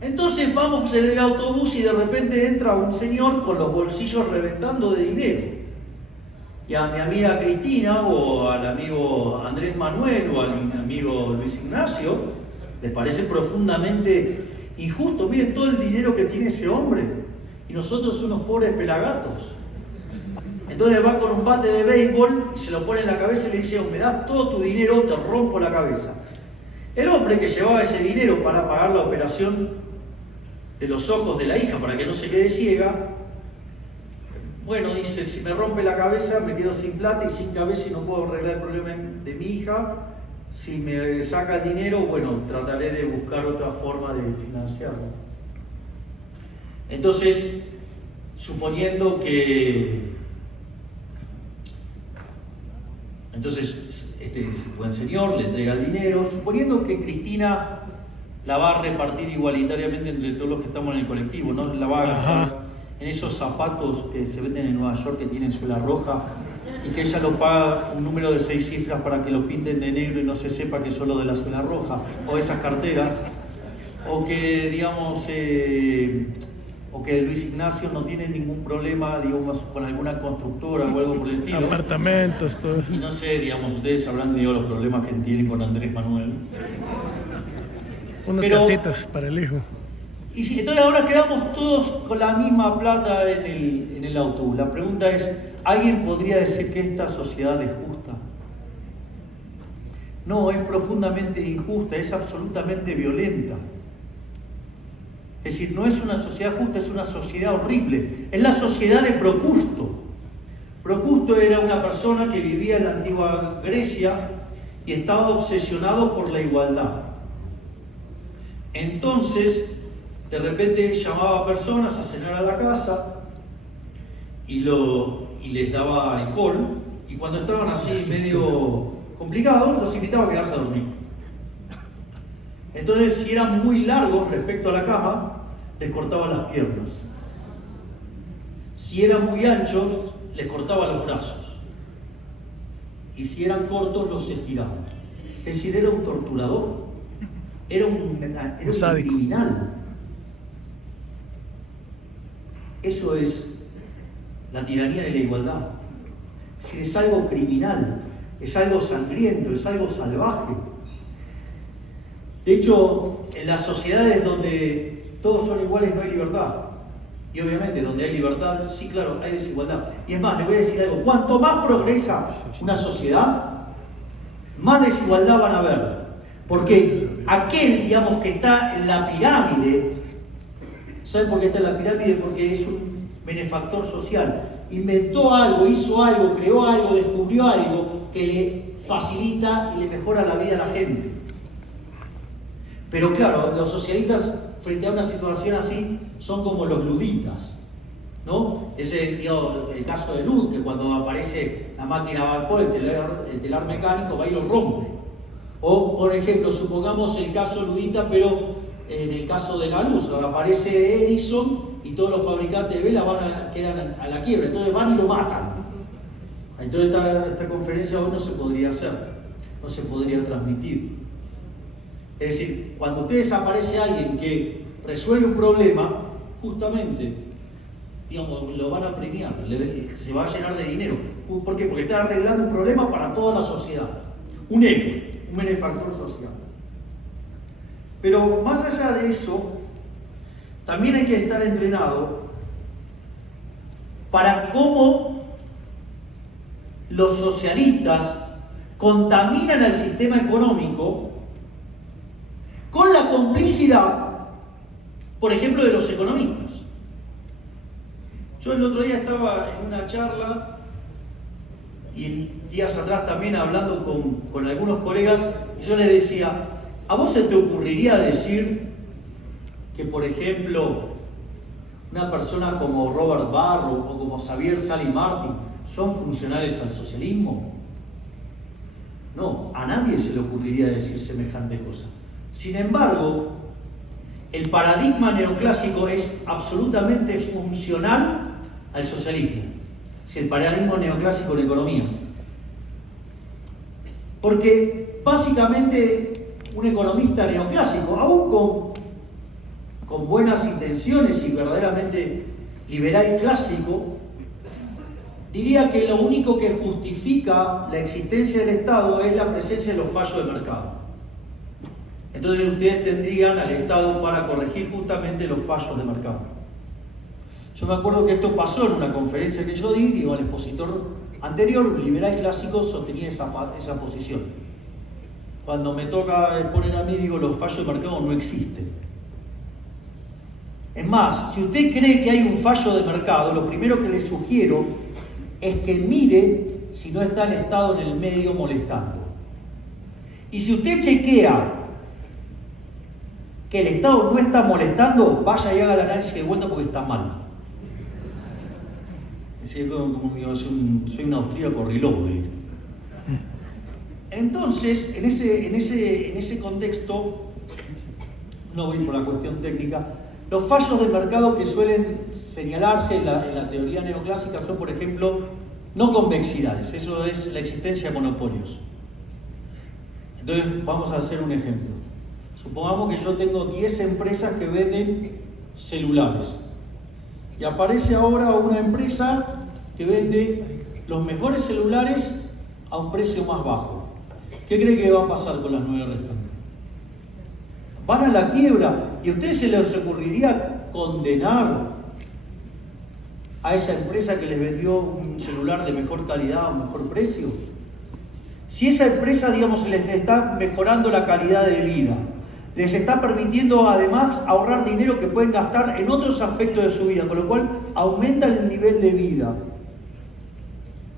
Entonces vamos en el autobús y de repente entra un señor con los bolsillos reventando de dinero. Y a mi amiga Cristina, o al amigo Andrés Manuel, o al amigo Luis Ignacio, les parece profundamente injusto. Miren todo el dinero que tiene ese hombre. Y nosotros unos pobres pelagatos. Entonces va con un bate de béisbol y se lo pone en la cabeza y le dice, me das todo tu dinero, te rompo la cabeza. El hombre que llevaba ese dinero para pagar la operación de los ojos de la hija para que no se quede ciega, bueno, dice, si me rompe la cabeza me quedo sin plata y sin cabeza y no puedo arreglar el problema de mi hija, Si me saca el dinero, bueno, trataré de buscar otra forma de financiarlo. Entonces, suponiendo que... Entonces, este buen señor le entrega el dinero, suponiendo que Cristina la va a repartir igualitariamente entre todos los que estamos en el colectivo, no la va a gastar en esos zapatos que se venden en Nueva York que tienen suela roja y que ella lo paga un número de 6 cifras para que lo pinten de negro y no se sepa que es solo de la suela roja, o esas carteras, o que, digamos, o que Luis Ignacio no tiene ningún problema, digamos, con alguna constructora o algo por el estilo. Apartamentos, todo. Y no sé, digamos, ustedes sabrán, digo, los problemas que tienen con Andrés Manuel. Unas casitas para el hijo. Y si, entonces ahora quedamos todos con la misma plata en el autobús. La pregunta es, ¿alguien podría decir que esta sociedad es justa? No, es profundamente injusta, es absolutamente violenta. Es decir, no es una sociedad justa, es una sociedad horrible. Es la sociedad de Procusto. Procusto era una persona que vivía en la antigua Grecia y estaba obsesionado por la igualdad. Entonces, de repente llamaba a personas a cenar a la casa y les daba alcohol, y cuando estaban así medio complicados, los invitaba a quedarse a dormir. Entonces, si eran muy largos respecto a la cama, les cortaba las piernas. Si eran muy anchos, les cortaba los brazos. Y si eran cortos, los estiraba. Es decir, era un torturador. Era un criminal. Eso es la tiranía de la igualdad. Es decir, es algo criminal, es algo sangriento, es algo salvaje. De hecho, en las sociedades donde todos son iguales no hay libertad. Y obviamente donde hay libertad, sí, claro, hay desigualdad. Y es más, le voy a decir algo, cuanto más progresa una sociedad, más desigualdad van a haber. Porque aquel, digamos, que está en la pirámide, ¿saben por qué está en la pirámide? Porque es un benefactor social. Inventó algo, hizo algo, creó algo, descubrió algo que le facilita y le mejora la vida a la gente. Pero claro, los socialistas frente a una situación así son como los luditas, ¿no? Ese, digamos, el caso de Lud, que cuando aparece la máquina a vapor, el telar mecánico va y lo rompe. O, por ejemplo, supongamos el caso ludita, pero en el caso de la luz, aparece Edison y todos los fabricantes de velas quedan a la quiebra, entonces van y lo matan. Entonces esta conferencia hoy no se podría hacer, no se podría transmitir. Es decir, cuando ustedes aparece alguien que resuelve un problema, justamente, digamos, lo van a premiar, se va a llenar de dinero. ¿Por qué? Porque está arreglando un problema para toda la sociedad. Un héroe, un benefactor social. Pero más allá de eso, también hay que estar entrenado para cómo los socialistas contaminan al sistema económico con la complicidad, por ejemplo, de los economistas. Yo el otro día estaba en una charla y días atrás también hablando con algunos colegas, y yo les decía, ¿a vos se te ocurriría decir que, por ejemplo, una persona como Robert Barro o como Xavier Sally Martin son funcionales al socialismo? No, a nadie se le ocurriría decir semejante cosa. Sin embargo, el paradigma neoclásico es absolutamente funcional al socialismo. Es el paradigma neoclásico en economía. Porque básicamente un economista neoclásico, aún con buenas intenciones y verdaderamente liberal clásico, diría que lo único que justifica la existencia del Estado es la presencia de los fallos de mercado. Entonces ustedes tendrían al Estado para corregir justamente los fallos de mercado. Yo me acuerdo que esto pasó en una conferencia que yo di, digo, el expositor anterior, un liberal clásico, sostenía esa posición. Cuando me toca exponer a mí, digo, los fallos de mercado no existen. Es más, si usted cree que hay un fallo de mercado, lo primero que le sugiero es que mire si no está el Estado en el medio molestando. Y si usted chequea que el Estado no está molestando, vaya y haga el análisis de vuelta porque está mal. Es decir, como digo, soy un austríaco reloj. Entonces, en ese contexto, no voy por la cuestión técnica, los fallos de mercado que suelen señalarse en la teoría neoclásica son, por ejemplo, no convexidades, eso es la existencia de monopolios. Entonces, vamos a hacer un ejemplo. Supongamos que yo tengo 10 empresas que venden celulares. Y aparece ahora una empresa que vende los mejores celulares a un precio más bajo. ¿Qué cree que va a pasar con las 9 restantes? Van a la quiebra. ¿Y a ustedes se les ocurriría condenar a esa empresa que les vendió un celular de mejor calidad a un mejor precio? Si esa empresa, digamos, les está mejorando la calidad de vida, les está permitiendo además ahorrar dinero que pueden gastar en otros aspectos de su vida, con lo cual aumenta el nivel de vida.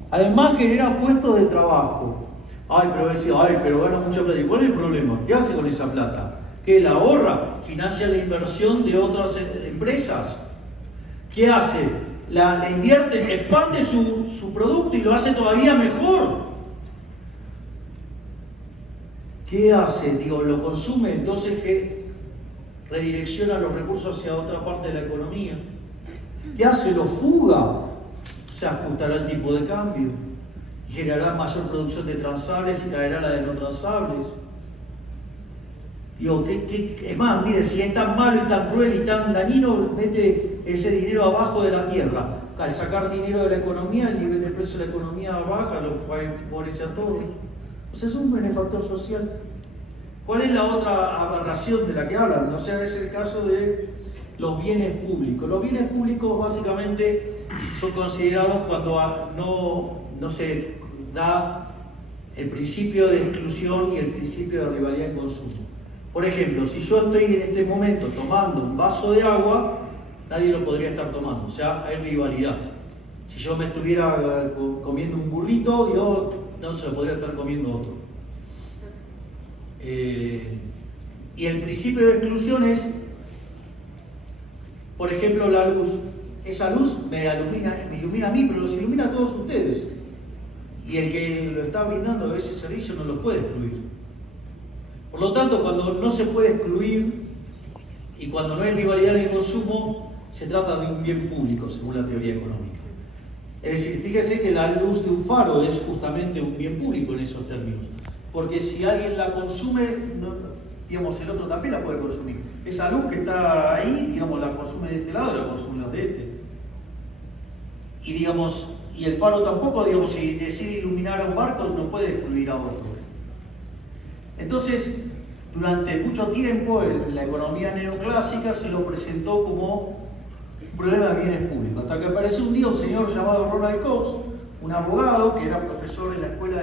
Además genera puestos de trabajo. Pero gana mucha plata. ¿Y cuál es el problema? ¿Qué hace con esa plata? ¿Qué la ahorra? ¿Financia la inversión de otras empresas? ¿Qué hace? La invierte, expande su producto y lo hace todavía mejor. ¿Qué hace? Lo consume, entonces que redirecciona los recursos hacia otra parte de la economía. ¿Qué hace? Lo fuga. Se ajustará el tipo de cambio, generará mayor producción de transables y caerá la de no transables. Es más, mire, si es tan malo y tan cruel y tan dañino, mete ese dinero abajo de la tierra. Al sacar dinero de la economía, el nivel de precio de la economía baja, lo favorece a todos. O sea, es un benefactor social. ¿Cuál es la otra aberración de la que hablan? O sea, es el caso de los bienes públicos. Los bienes públicos básicamente son considerados cuando no se da el principio de exclusión y el principio de rivalidad en consumo. Por ejemplo, si yo estoy en este momento tomando un vaso de agua, nadie lo podría estar tomando, o sea, hay rivalidad. Si yo me estuviera comiendo un burrito, yo no se lo podría estar comiendo otro. Y el principio de exclusión es, por ejemplo, la luz. Esa luz me ilumina a mí, pero los ilumina a todos ustedes. Y el que lo está brindando ese servicio no los puede excluir. Por lo tanto, cuando no se puede excluir y cuando no hay rivalidad en el consumo, se trata de un bien público, según la teoría económica. Es decir, fíjese que la luz de un faro es justamente un bien público en esos términos. Porque si alguien la consume, el otro también la puede consumir. Esa luz que está ahí, la consume de este lado y la consume los de este. Y el faro tampoco, si decide iluminar a un barco, no puede excluir a otro. Entonces, durante mucho tiempo, la economía neoclásica se lo presentó como un problema de bienes públicos. Hasta que apareció un día un señor llamado Ronald Coase, un abogado que era profesor en la escuela